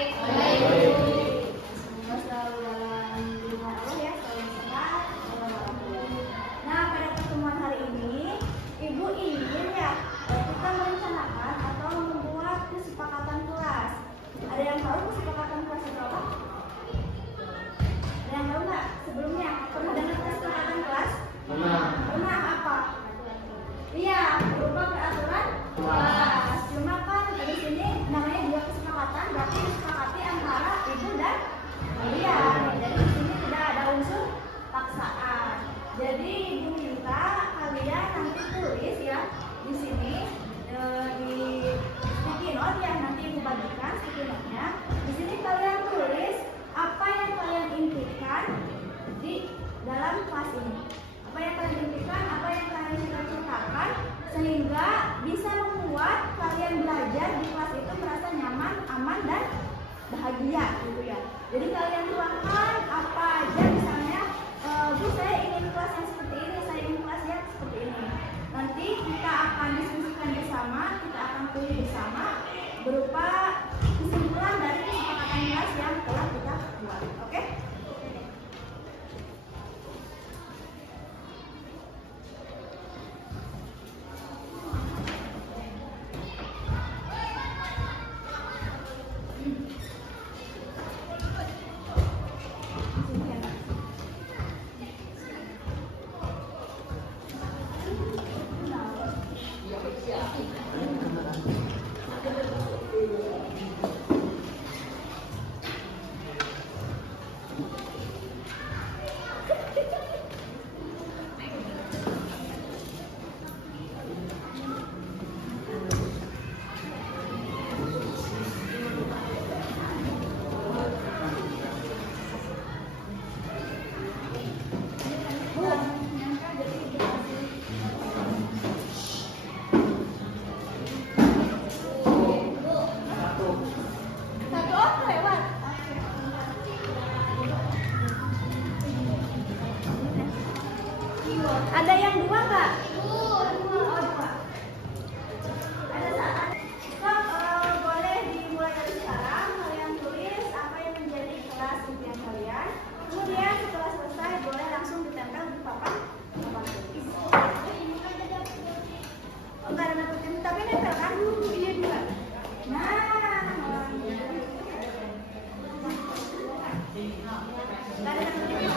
Semoga selalu dalam lindungan Allah ya, selalu sehat. Nah, pada pertemuan hari ini, Ibu ingin ya kita merencanakan atau membuat kesepakatan kelas. Ada yang tahu kesepakatan kelas itu apa? Ada yang tahu nggak? Sebelumnya pernah dengar kesepakatan kelas? Pernah apa? Iya, berupa peraturan kelas. Cuma kan di sini namanya juga kesepakatan, berarti disepakati antara ibu dan kalian. Jadi di sini tidak ada unsur paksaan. Jadi ibu minta kalian nanti tulis ya di sini di sticky note ya, nanti ibu bagikan sticky note-nya. Di sini kalian tulis apa yang kalian impikan di dalam kelas ini. Apa yang kalian impikan, apa yang kalian cita-citakan, sehingga bisa membuat kalian belajar di kelas itu merasa nyaman, aman, dan bahagia gitu ya. Jadi kalian tuangkan apa aja, misalnya Bu, saya ingin kelas yang seperti ini, saya ingin kelas yang seperti ini. Nanti kita akan diskusikan bersama, kita akan tulis bersama berupa kesimpulan dari kesepakatan kelas yang telah kita buat. Oke? Ada yang dua nggak? Oh, dua. Ada satu. Boleh dimulai dari sekarang. Kalian tulis apa yang menjadi kelas impian kalian. Kemudian setelah selesai boleh langsung ditempel di papan tulis. Oh, nggak ada nakutin, tapi nempel kan? Iya juga. Nah. Nggak ada nakutin.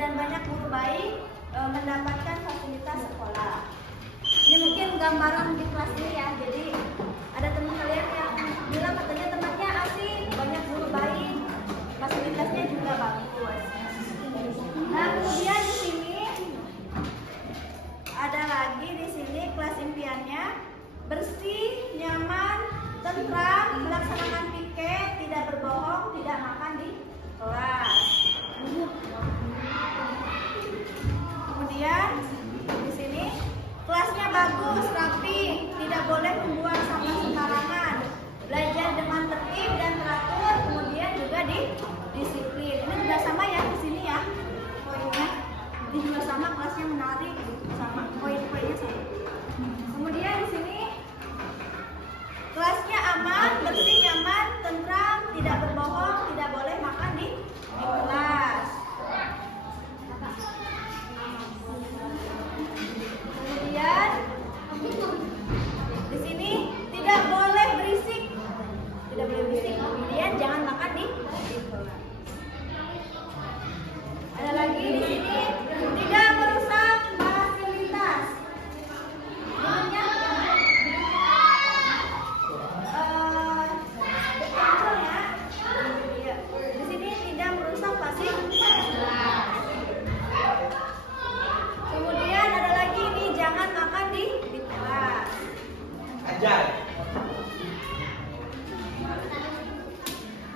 Dan banyak guru baik mendapatkan fasilitas sekolah. Ini mungkin gambaran di kelas ini ya. Jadi ada teman kalian yang bilang katanya tempatnya asik, banyak guru baik, fasilitasnya juga bagus. Nah, kemudian di sini ada lagi di sini kelas impiannya bersih, nyaman, tentram, melaksanakan piket, tidak berbohong, tidak makan di kelas.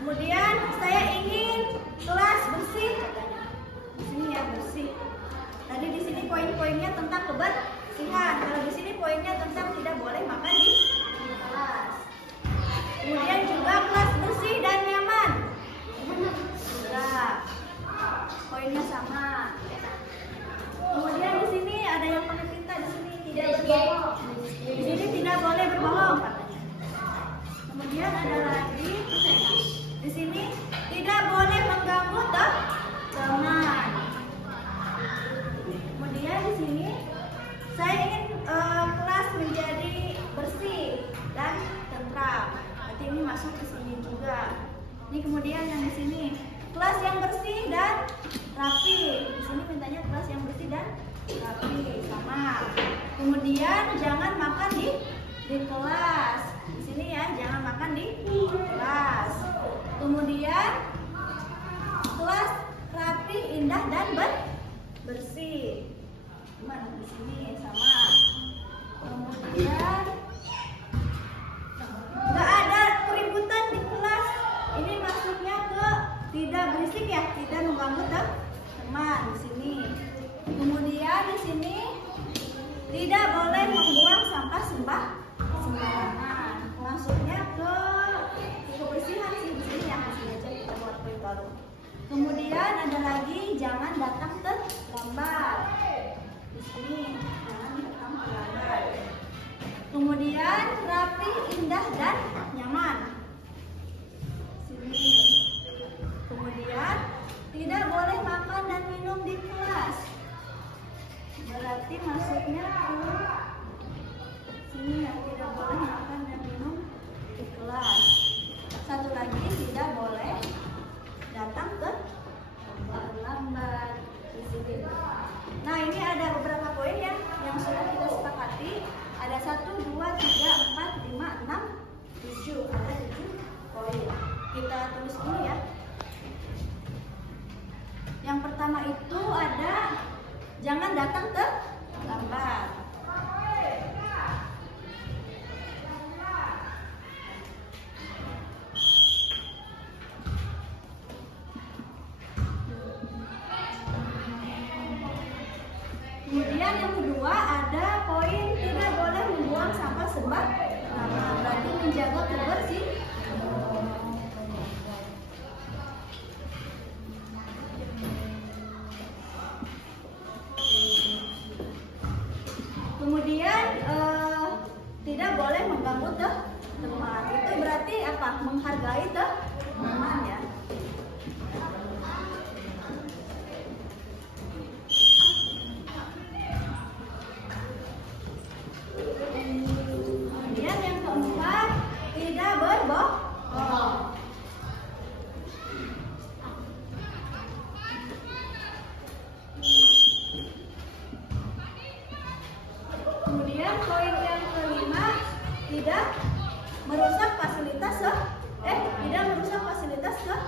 Kemudian saya ingin kelas bersih. Di sini ya bersih. Tadi di sini poin-poinnya tentang kebersihan. Kalau di sini poinnya tentang tidak boleh makan di kelas. Kemudian juga kelas bersih dan nyaman. Sudah. Poinnya sama. Kemudian di sini ada yang pakai tinta di sini tidak berbohong. Di sini tidak boleh berbohong katanya. Kemudian ada lagi di sini tidak boleh mengganggu teman. Kemudian di sini saya ingin kelas menjadi bersih dan tentram. Berarti ini masuk ke sini juga. Ini kemudian yang di sini kelas yang bersih dan rapi. Di sini mintanya kelas yang bersih dan rapi sama. Kemudian jangan makan di kelas. Di sini ya, jangan makan di kelas. Kemudian kelas rapi, indah dan bersih. Mana di sini sama. Kemudian nggak ada keributan di kelas. Ini maksudnya ke tidak berisik ya, tidak mengganggu teman di sini. Kemudian di sini tidak boleh membuang sampah sembarangan. Maksudnya ke kebersihan sih di sini ya, di sini aja kita buat poin baru. Kemudian ada lagi jangan datang terlambat. Di sini jangan datang terlambat. Kemudian rapi, indah dan nyaman. Sini. Kemudian tidak boleh makan dan minum di kelas. Berarti maksudnya ke sini ya, tidak boleh makan dan minum di kelas. Satu lagi tidak boleh datang terlambat di sini. Nah ini ada beberapa poin ya yang sudah kita sepakati. Ada 1, 2, 3, 4, 5, 6, 7. Ada 7 poin. Kita tulis dulu ya. Yang pertama itu ada jangan datang terlambat. Kemudian yang kedua ada poin tidak boleh membuang sampah sembarangan. Berarti menjaga kebersihan. Kemudian tidak boleh mengganggu teman. Itu berarti apa? Menghargai teman ya. Kemudian yang keempat tidak berbohong. Kemudian poin yang kelima tidak merusak fasilitas tidak merusak fasilitas kelas.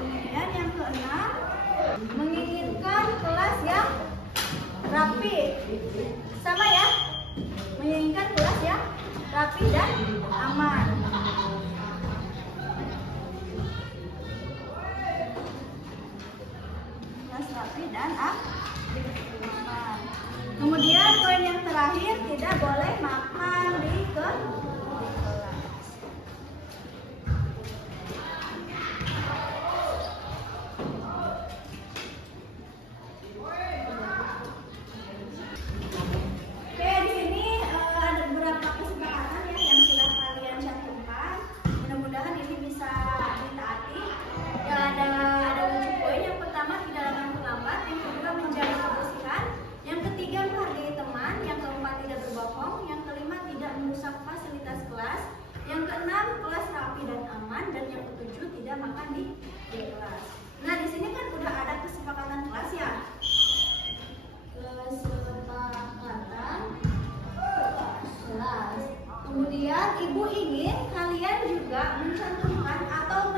Kemudian yang keenam menginginkan kelas yang rapi. Sama ya, menginginkan kelas yang rapi dan aman. Kelas rapi dan aman. Kemudian poin yang terakhir tidak boleh makan di kelas. Makan di kelas. Nah, di sini kan udah ada kesepakatan kelas ya. Kesepakatan kelas. Kemudian ibu ingin kalian juga mencantumkan atau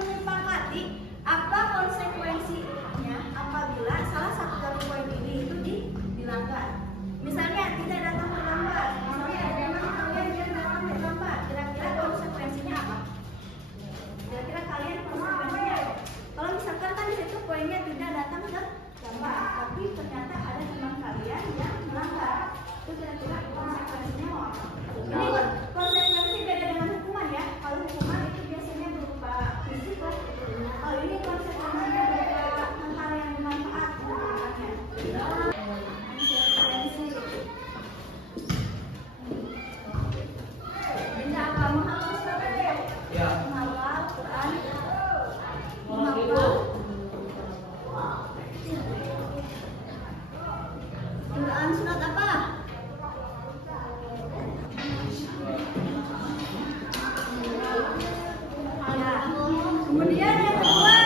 Kemudian yang kedua,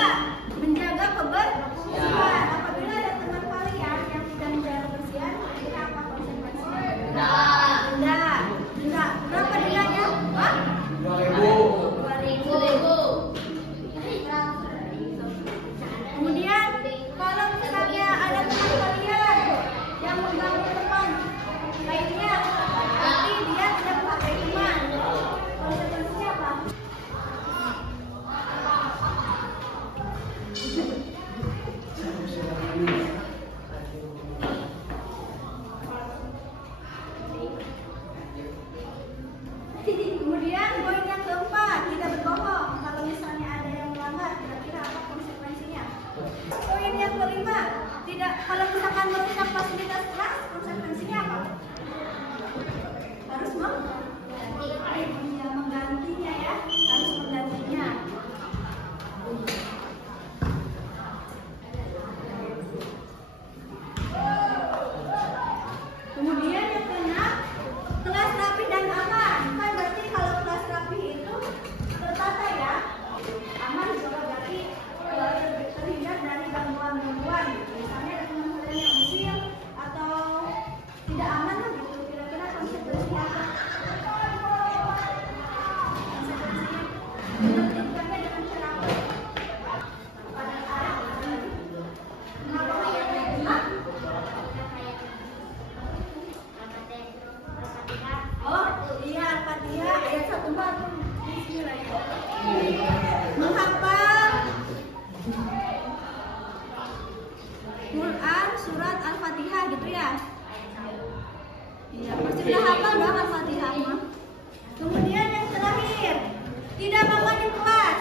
menjaga kebersihan. Apabila ada teman kalian yang tidak menjaga kebersihan, kira apa konsekuensinya? Denda. Berapa dendanya? 2.000. Kemudian kalau misalnya ada teman kalian yang mengganggu teman lainnya, tapi dia tidak pakai teman, konsekuensinya apa? Kemudian poin yang keempat, tidak berbohong. Kalau misalnya ada yang melanggar, kira-kira apa konsekuensinya? Poin yang kelima, tidak, kalau misalkan merusak fasilitas kelas, konsekuensinya apa? Harus menggantinya ya, harus menggantinya. Kemudian yang keenam, kelas rapi dan aman. Kan berarti kalau kelas rapi itu tertata ya, aman juga berarti terhindar dari gangguan-gangguan. Misalnya ada teman kalian yang usil atau tidak aman lah gitu. Kira-kira konsekuensinya apa? Konsekuensinya menertibkannya dengan cara apa? Oh iya, Al-Fatihah ayat 1 baru. Menghafal Quran surat Al-Fatihah gitu ya. Iya, pasti udah hafal dong Al-Fatihah. Kemudian yang terakhir, tidak makan di kelas.